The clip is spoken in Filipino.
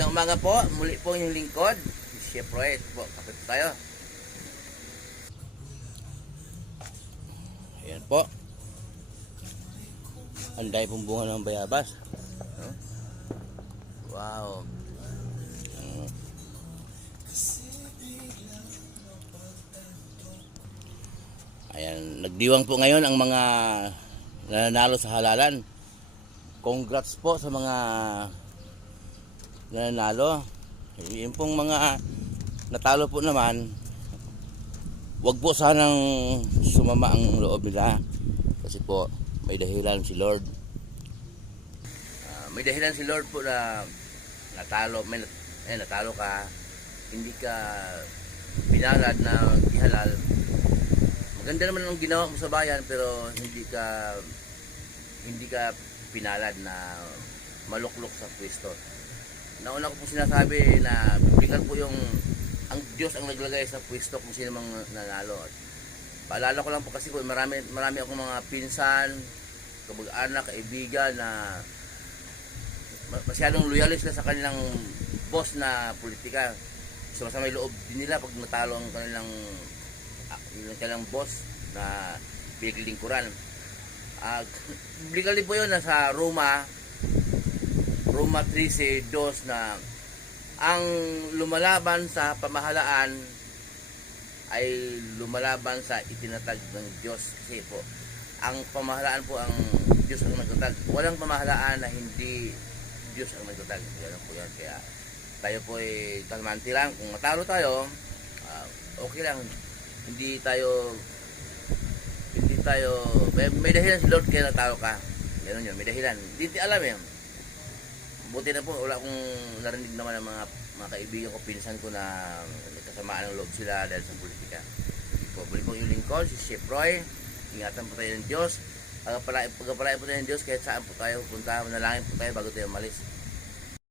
Magandang umaga po. Muli po yung lingkod. Si Chef Roy. Ito po. Kape po tayo. Ayan po. Anday pong bunga ng bayabas. Wow. Ayan. Nagdiwang po ngayon ang mga nananalo sa halalan. Congrats po sa mga nananalo. Yung pong mga natalo po naman, wag po sanang sumama ang loob nila kasi po may dahilan si Lord. May dahilan si Lord po na natalo, natalo ka, hindi ka pinalad na ihalal. Maganda naman ang ginawa mo sa bayan pero hindi ka pinalad na maluklok sa pwesto. Nauna ko po sinasabi na biblical po yung ang Diyos ang naglagay sa pwesto kung sino mang nanalo. Paalala ko lang po kasi po marami akong mga pinsan, kamag-anak, kaibigan na masyadong loyalist na sa kanilang boss na politika. So sa may loob din nila pag natalo ang kanilang boss na pinaglilingkuran. Biblical din po yun nasa Roma 13:2 na ang lumalaban sa pamahalaan ay lumalaban sa itinatag ng Diyos. Kasi po ang pamahalaan po ang Diyos ang nagtatag. Walang pamahalaan na hindi Diyos ang nagtatag. Yan po yan. Kaya tayo po ay kalmante lang. Kung matalo tayo, okay lang. Hindi tayo may dahilan si Lord kaya natalo ka. Ganun yun, may dahilan. Hindi alam eh. Buti na po, wala akong narinig naman ng mga kaibigan ko, pinsan ko na nagkasamaan ng loob sila dahil sa politika. Buli po yung lingkod, si Chef Roy. Ingatan po tayo ng Diyos. Pagkapalain po tayo ng Diyos kahit saan po tayo punta. Manalangin po tayo bago tayo umalis.